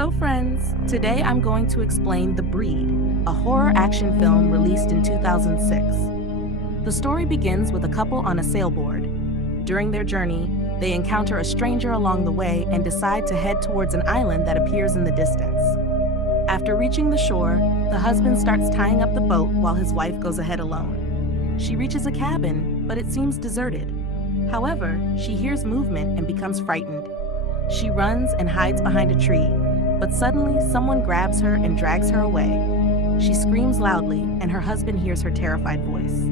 So friends, today I'm going to explain The Breed, a horror action film released in 2006. The story begins with a couple on a sailboard. During their journey, they encounter a stranger along the way and decide to head towards an island that appears in the distance. After reaching the shore, the husband starts tying up the boat while his wife goes ahead alone. She reaches a cabin, but it seems deserted. However, she hears movement and becomes frightened. She runs and hides behind a tree, but suddenly someone grabs her and drags her away. She screams loudly, and her husband hears her terrified voice.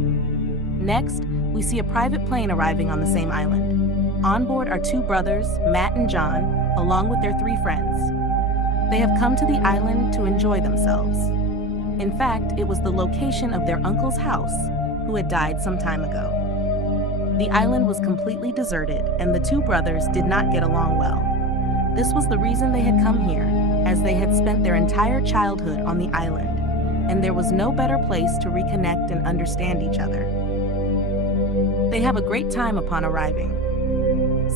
Next, we see a private plane arriving on the same island. On board are two brothers, Matt and John, along with their three friends. They have come to the island to enjoy themselves. In fact, it was the location of their uncle's house, who had died some time ago. The island was completely deserted, and the two brothers did not get along well. This was the reason they had come here, as they had spent their entire childhood on the island, and there was no better place to reconnect and understand each other. They have a great time upon arriving.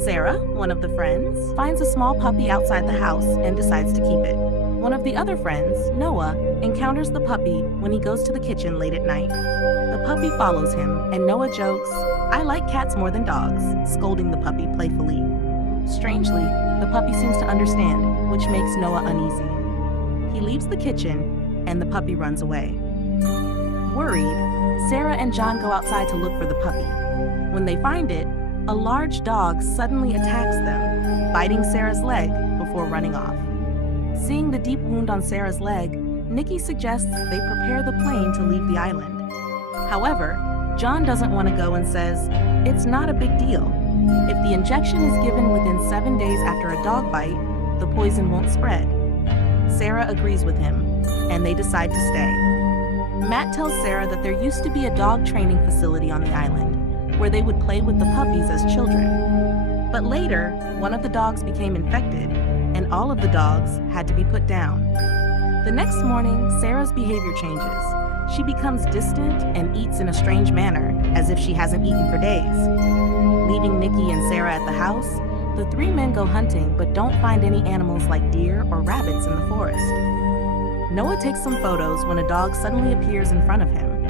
Sarah, one of the friends, finds a small puppy outside the house and decides to keep it. One of the other friends, Noah, encounters the puppy when he goes to the kitchen late at night. The puppy follows him, and Noah jokes, "I like cats more than dogs," scolding the puppy playfully. Strangely, the puppy seems to understand, which makes Noah uneasy. He leaves the kitchen, and the puppy runs away. Worried, Sarah and John go outside to look for the puppy. When they find it, a large dog suddenly attacks them, biting Sarah's leg before running off. Seeing the deep wound on Sarah's leg, Nikki suggests they prepare the plane to leave the island. However, John doesn't want to go and says, "It's not a big deal. If the injection is given within 7 days after a dog bite, the poison won't spread." Sarah agrees with him, and they decide to stay. Matt tells Sarah that there used to be a dog training facility on the island, where they would play with the puppies as children. But later, one of the dogs became infected, and all of the dogs had to be put down. The next morning, Sarah's behavior changes. She becomes distant and eats in a strange manner, as if she hasn't eaten for days. Leaving Nikki and Sarah at the house, the three men go hunting but don't find any animals like deer or rabbits in the forest. Noah takes some photos when a dog suddenly appears in front of him.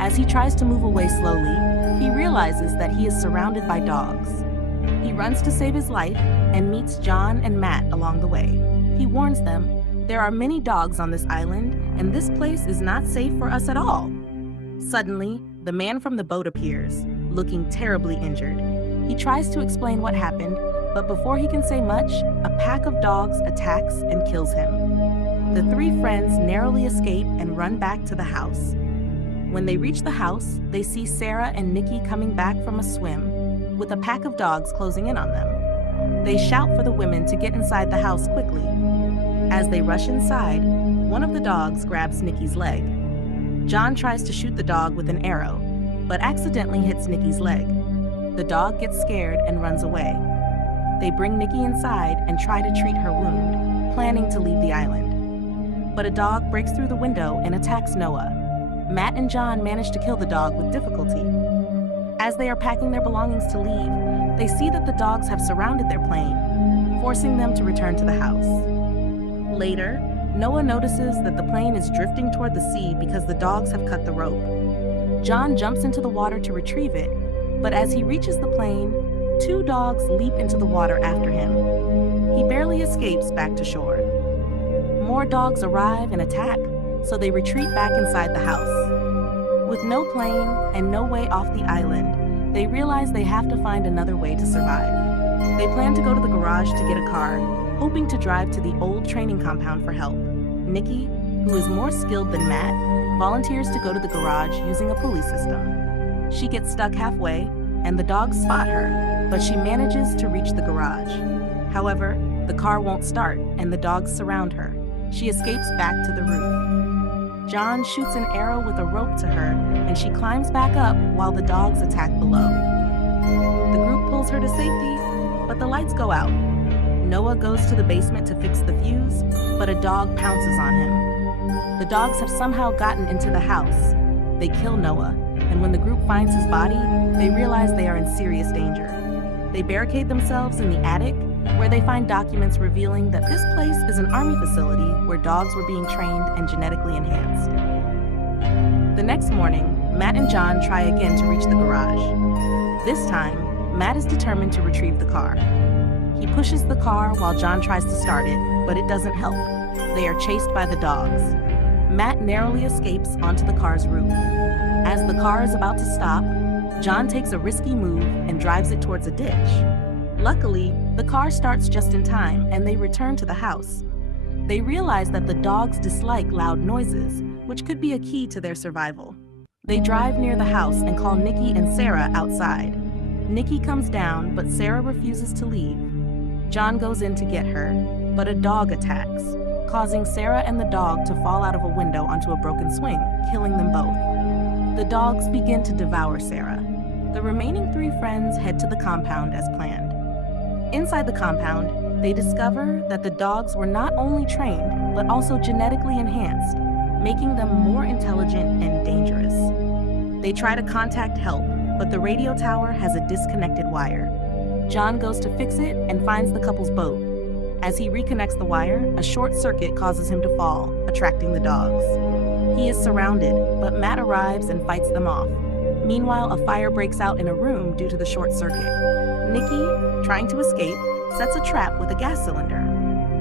As he tries to move away slowly, he realizes that he is surrounded by dogs. He runs to save his life and meets John and Matt along the way. He warns them, "There are many dogs on this island, and this place is not safe for us at all." Suddenly, the man from the boat appears, looking terribly injured. He tries to explain what happened, but before he can say much, a pack of dogs attacks and kills him. The three friends narrowly escape and run back to the house. When they reach the house, they see Sarah and Nikki coming back from a swim, with a pack of dogs closing in on them. They shout for the women to get inside the house quickly. As they rush inside, one of the dogs grabs Nikki's leg. John tries to shoot the dog with an arrow, but accidentally hits Nikki's leg. The dog gets scared and runs away. They bring Nikki inside and try to treat her wound, planning to leave the island. But a dog breaks through the window and attacks Noah. Matt and John manage to kill the dog with difficulty. As they are packing their belongings to leave, they see that the dogs have surrounded their plane, forcing them to return to the house. Later, Noah notices that the plane is drifting toward the sea because the dogs have cut the rope. John jumps into the water to retrieve it, but as he reaches the plane, two dogs leap into the water after him. He barely escapes back to shore. More dogs arrive and attack, so they retreat back inside the house. With no plane and no way off the island, they realize they have to find another way to survive. They plan to go to the garage to get a car, hoping to drive to the old training compound for help. Nikki, who is more skilled than Matt, volunteers to go to the garage using a pulley system. She gets stuck halfway, and the dogs spot her, but she manages to reach the garage. However, the car won't start, and the dogs surround her. She escapes back to the roof. John shoots an arrow with a rope to her, and she climbs back up while the dogs attack below. The group pulls her to safety, but the lights go out. Noah goes to the basement to fix the fuse, but a dog pounces on him. The dogs have somehow gotten into the house. They kill Noah, and when the group finds his body, they realize they are in serious danger. They barricade themselves in the attic where they find documents revealing that this place is an army facility where dogs were being trained and genetically enhanced. The next morning, Matt and John try again to reach the garage. This time, Matt is determined to retrieve the car. He pushes the car while John tries to start it, but it doesn't help. They are chased by the dogs. Matt narrowly escapes onto the car's roof. As the car is about to stop, John takes a risky move and drives it towards a ditch. Luckily, the car starts just in time and they return to the house. They realize that the dogs dislike loud noises, which could be a key to their survival. They drive near the house and call Nikki and Sarah outside. Nikki comes down, but Sarah refuses to leave. John goes in to get her, but a dog attacks, causing Sarah and the dog to fall out of a window onto a broken swing, killing them both. The dogs begin to devour Sarah. The remaining 3 friends head to the compound as planned. Inside the compound, they discover that the dogs were not only trained, but also genetically enhanced, making them more intelligent and dangerous. They try to contact help, but the radio tower has a disconnected wire. John goes to fix it and finds the couple's boat. As he reconnects the wire, a short circuit causes him to fall, attracting the dogs. He is surrounded, but Matt arrives and fights them off. Meanwhile, a fire breaks out in a room due to the short circuit. Nikki, trying to escape, sets a trap with a gas cylinder.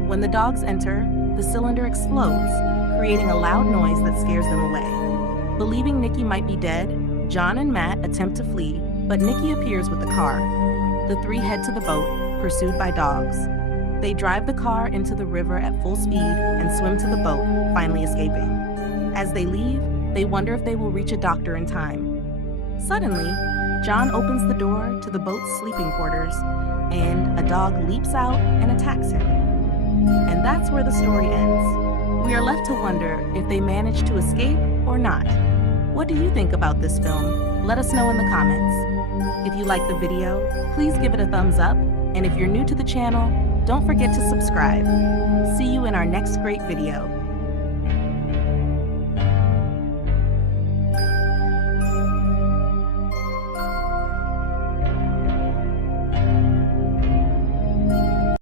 When the dogs enter, the cylinder explodes, creating a loud noise that scares them away. Believing Nikki might be dead, John and Matt attempt to flee, but Nikki appears with the car. The 3 head to the boat, pursued by dogs. They drive the car into the river at full speed and swim to the boat, finally escaping. As they leave, they wonder if they will reach a doctor in time. Suddenly, John opens the door to the boat's sleeping quarters, and a dog leaps out and attacks him. And that's where the story ends. We are left to wonder if they managed to escape or not. What do you think about this film? Let us know in the comments. If you liked the video, please give it a thumbs up, and if you're new to the channel, don't forget to subscribe. See you in our next great video.